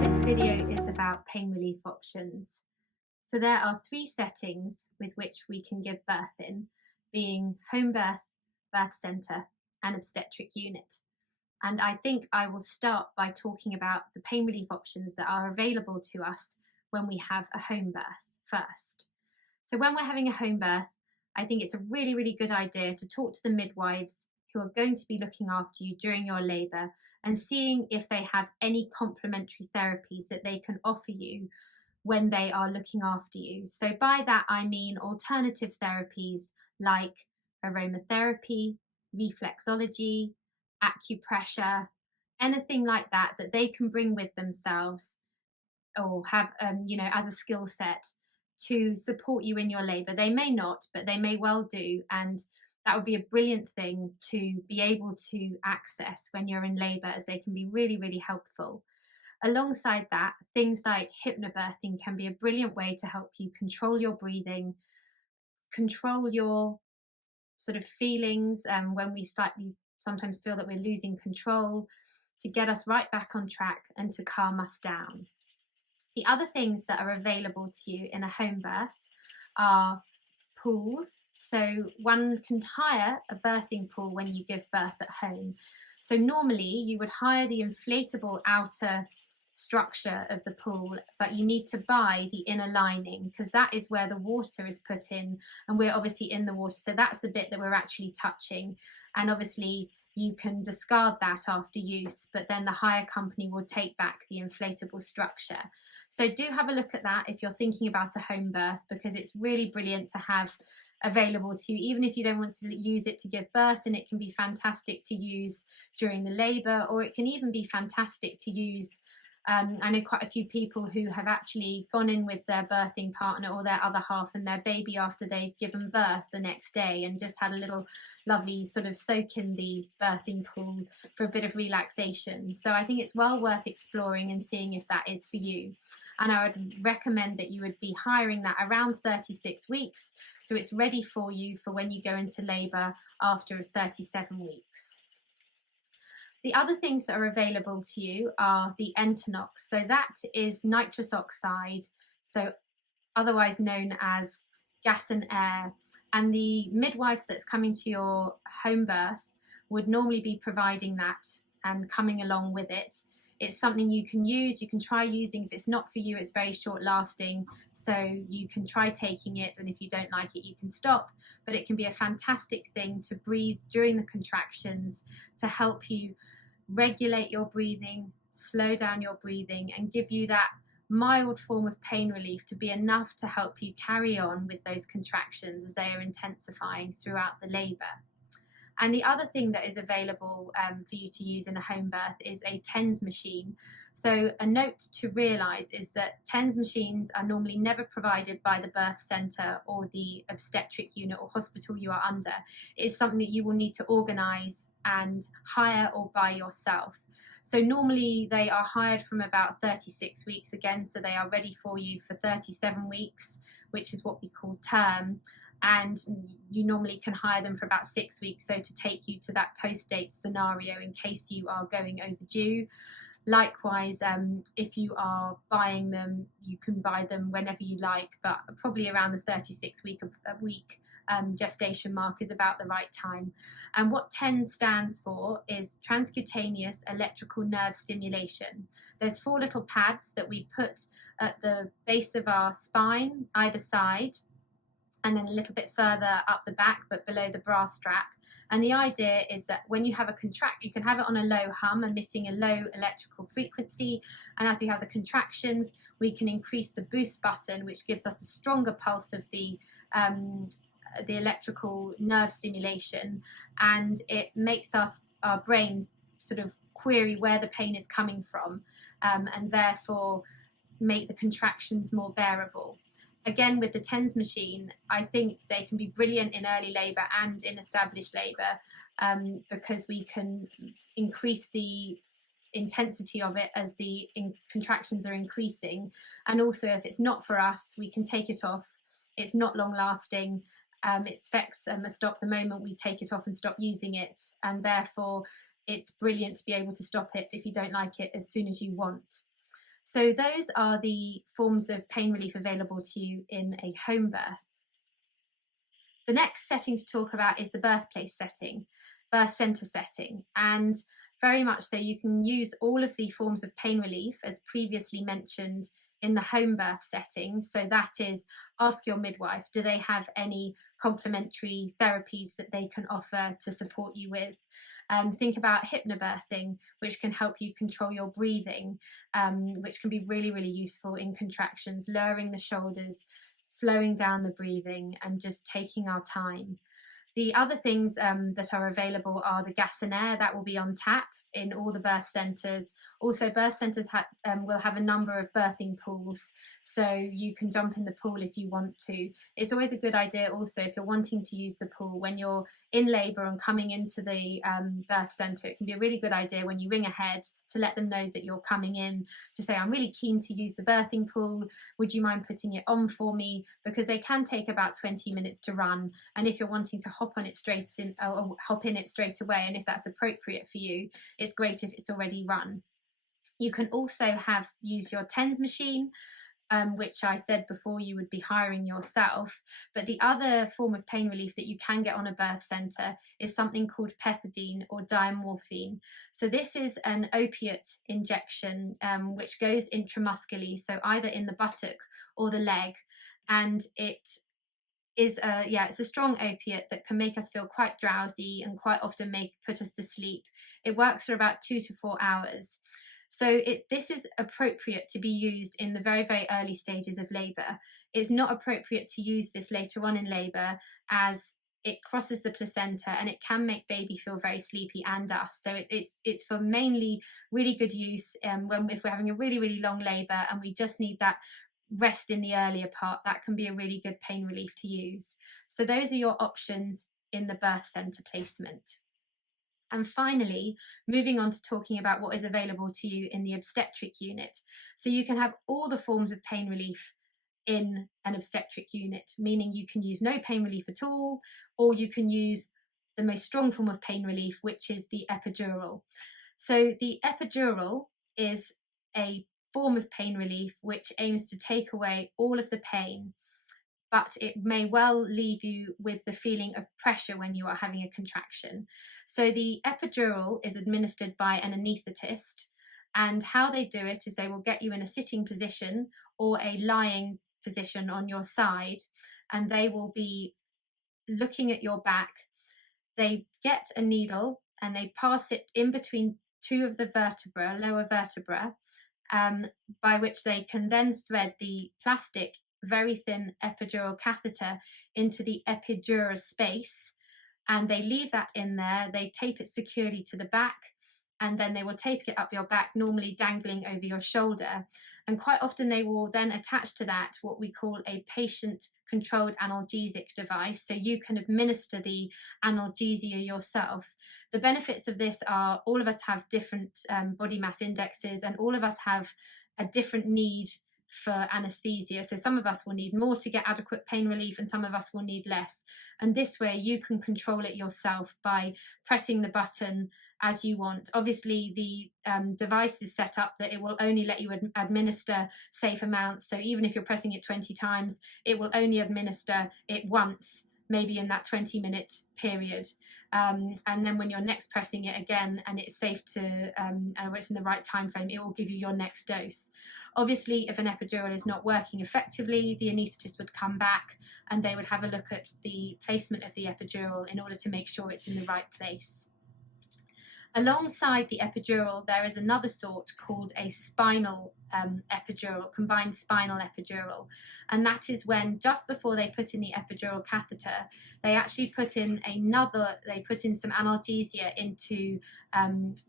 This video is about pain relief options. So there are 3 settings with which we can give birth in, being home birth, birth centre and obstetric unit. And I think I will start by talking about the pain relief options that are available to us when we have a home birth first. So when we're having a home birth, I think it's a really, really good idea to talk to the midwives who are going to be looking after you during your labour and seeing if they have any complementary therapies that they can offer you when they are looking after you. So by that I mean alternative therapies like aromatherapy, reflexology, acupressure, anything like that that they can bring with themselves or have as a skill set to support you in your labour. They may not, but they may well do, and that would be a brilliant thing to be able to access when you're in labour, as they can be really, really helpful. Alongside that, things like hypnobirthing can be a brilliant way to help you control your breathing, control your sort of feelings when we slightly sometimes feel that we're losing control, to get us right back on track and to calm us down. The other things that are available to you in a home birth are pool. So one can hire a birthing pool when you give birth at home. So normally you would hire the inflatable outer structure of the pool, but you need to buy the inner lining because that is where the water is put in, and we're obviously in the water, so that's the bit that we're actually touching. And obviously you can discard that after use, but then the hire company will take back the inflatable structure. So do have a look at that if you're thinking about a home birth, because it's really brilliant to have available to you, even if you don't want to use it to give birth. And it can be fantastic to use during the labour, or it can even be fantastic to use. I know quite a few people who have actually gone in with their birthing partner or their other half and their baby after they've given birth the next day, and just had a little lovely sort of soak in the birthing pool for a bit of relaxation. So I think it's well worth exploring and seeing if that is for you. And I would recommend that you would be hiring that around 36 weeks, so it's ready for you for when you go into labour after 37 weeks. The other things that are available to you are the Entonox. So that is nitrous oxide, so otherwise known as gas and air. And the midwife that's coming to your home birth would normally be providing that and coming along with it. It's something you can use, you can try using. If it's not for you, it's very short lasting, so you can try taking it, and if you don't like it, you can stop. But it can be a fantastic thing to breathe during the contractions to help you regulate your breathing, slow down your breathing, and give you that mild form of pain relief to be enough to help you carry on with those contractions as they are intensifying throughout the labour. And the other thing that is available for you to use in a home birth is a TENS machine. So a note to realise is that TENS machines are normally never provided by the birth centre or the obstetric unit or hospital you are under. It is something that you will need to organise and hire or buy yourself. So normally they are hired from about 36 weeks again, so they are ready for you for 37 weeks, which is what we call term. And you normally can hire them for about 6 weeks, so to take you to that post-date scenario in case you are going overdue. Likewise, if you are buying them, you can buy them whenever you like, but probably around the 36 week gestation mark is about the right time. And what TENS stands for is transcutaneous electrical nerve stimulation. There's 4 little pads that we put at the base of our spine, either side, and then a little bit further up the back, but below the bra strap. And the idea is that when you have a contract, you can have it on a low hum, emitting a low electrical frequency. And as we have the contractions, we can increase the boost button, which gives us a stronger pulse of the electrical nerve stimulation. And it makes our brain sort of query where the pain is coming from, and therefore make the contractions more bearable. Again, with the TENS machine, I think they can be brilliant in early labour and in established labour, because we can increase the intensity of it as the contractions are increasing. And also, if it's not for us, we can take it off. It's not long lasting. Its effects stop the moment we take it off and stop using it, and therefore it's brilliant to be able to stop it if you don't like it as soon as you want. So those are the forms of pain relief available to you in a home birth. The next setting to talk about is the birthplace setting, birth centre setting, and very much so you can use all of the forms of pain relief as previously mentioned in the home birth setting. So that is, ask your midwife, do they have any complementary therapies that they can offer to support you with? Think about hypnobirthing, which can help you control your breathing, which can be really, really useful in contractions, lowering the shoulders, slowing down the breathing, and just taking our time. The other things that are available are the gas and air that will be on tap in all the birth centres. Also, birth centres will have a number of birthing pools, so you can jump in the pool if you want to. It's always a good idea also, if you're wanting to use the pool when you're in labour and coming into the birth centre, it can be a really good idea when you ring ahead to let them know that you're coming in, to say, I'm really keen to use the birthing pool, would you mind putting it on for me? Because they can take about 20 minutes to run, and if you're wanting to hop in it straight away, and if that's appropriate for you, it's great if it's already run. You can also use your TENS machine, which I said before you would be hiring yourself. But the other form of pain relief that you can get on a birth centre is something called pethidine or diamorphine. So this is an opiate injection which goes intramuscularly, so either in the buttock or the leg, and it's a strong opiate that can make us feel quite drowsy and quite often put us to sleep. It works for about 2 to 4 hours. So this is appropriate to be used in the very, very early stages of labour. It's not appropriate to use this later on in labour, as it crosses the placenta and it can make baby feel very sleepy and us. So it's for mainly really good use if we're having a really, really long labour and we just need that rest in the earlier part. That can be a really good pain relief to use. So those are your options in the birth centre placement. And finally, moving on to talking about what is available to you in the obstetric unit. So you can have all the forms of pain relief in an obstetric unit, meaning you can use no pain relief at all, or you can use the most strong form of pain relief, which is the epidural. So the epidural is a form of pain relief which aims to take away all of the pain, but it may well leave you with the feeling of pressure when you are having a contraction. So the epidural is administered by an anaesthetist, and how they do it is they will get you in a sitting position or a lying position on your side, and they will be looking at your back. They get a needle and they pass it in between two of the lower vertebra, by which they can then thread the plastic, very thin epidural catheter into the epidural space, and they leave that in there. They tape it securely to the back, and then they will tape it up your back, normally dangling over your shoulder. And quite often they will then attach to that what we call a patient-controlled analgesic device, so you can administer the analgesia yourself. The benefits of this are all of us have different body mass indexes, and all of us have a different need for anesthesia. So some of us will need more to get adequate pain relief, and some of us will need less. And this way you can control it yourself by pressing the button as you want. Obviously the device is set up that it will only let you administer safe amounts. So even if you're pressing it 20 times, it will only administer it once, maybe in that 20-minute period. And then when you're next pressing it again and it's safe to, it's in the right time frame, it will give you your next dose. Obviously, if an epidural is not working effectively, the anaesthetist would come back and they would have a look at the placement of the epidural in order to make sure it's in the right place. Alongside the epidural, there is another sort called a spinal epidural, combined spinal epidural. And that is when, just before they put in the epidural catheter, they actually put in some analgesia into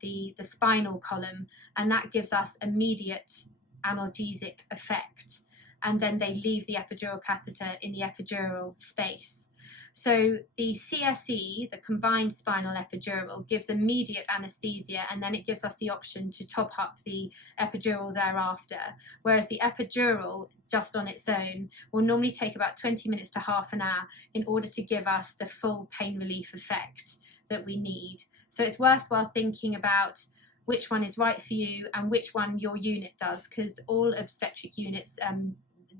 the spinal column, and that gives us immediate analgesic effect. And then they leave the epidural catheter in the epidural space. So the CSE, the combined spinal epidural, gives immediate anesthesia, and then it gives us the option to top up the epidural thereafter. Whereas the epidural, just on its own, will normally take about 20 minutes to half an hour in order to give us the full pain relief effect that we need. So it's worthwhile thinking about which one is right for you and which one your unit does, because all obstetric units,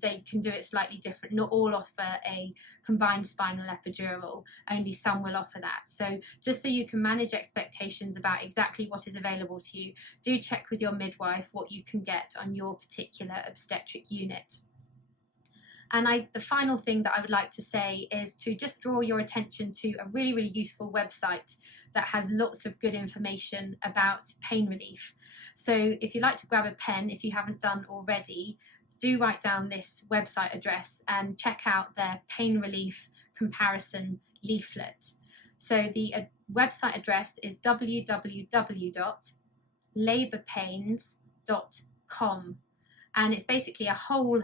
they can do it slightly different. Not all offer a combined spinal epidural, only some will offer that. So just so you can manage expectations about exactly what is available to you, do check with your midwife what you can get on your particular obstetric unit. And the final thing that I would like to say is to just draw your attention to a really, really useful website that has lots of good information about pain relief. So if you'd like to grab a pen, if you haven't done already, do write down this website address and check out their pain relief comparison leaflet. So the website address is www.labourpains.com, and it's basically a whole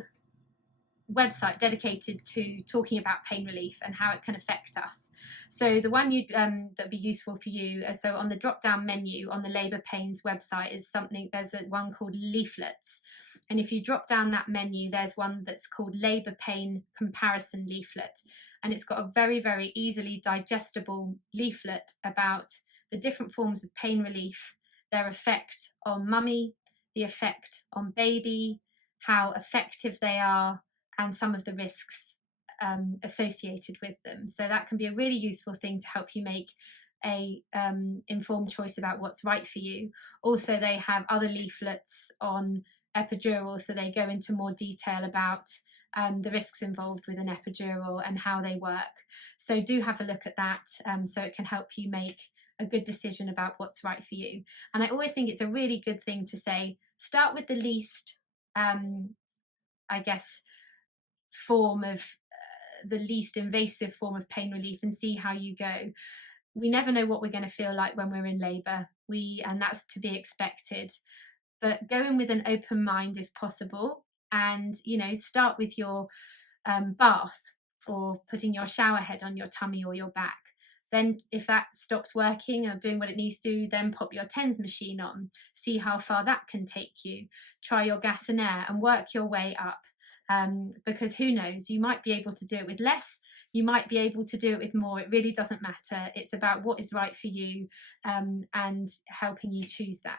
website dedicated to talking about pain relief and how it can affect us. So the one that'd be useful for you, so on the drop down menu on the Labour Pains website is there's one called Leaflets, and if you drop down that menu, there's one that's called Labour Pain Comparison Leaflet, and it's got a very, very easily digestible leaflet about the different forms of pain relief, their effect on mummy, the effect on baby, how effective they are, and some of the risks associated with them. So that can be a really useful thing to help you make a informed choice about what's right for you. Also, they have other leaflets on epidural, so they go into more detail about the risks involved with an epidural and how they work. So do have a look at that, so it can help you make a good decision about what's right for you. And I always think it's a really good thing to say, start with the least, I guess, the least invasive form of pain relief and see how you go. We never know what we're going to feel like when we're in labour, and that's to be expected. But go in with an open mind if possible, and start with your bath or putting your shower head on your tummy or your back. Then if that stops working or doing what it needs to, then pop your TENS machine on, see how far that can take you. Try your gas and air and work your way up. Because who knows, you might be able to do it with less, you might be able to do it with more. It really doesn't matter. It's about what is right for you, and helping you choose that.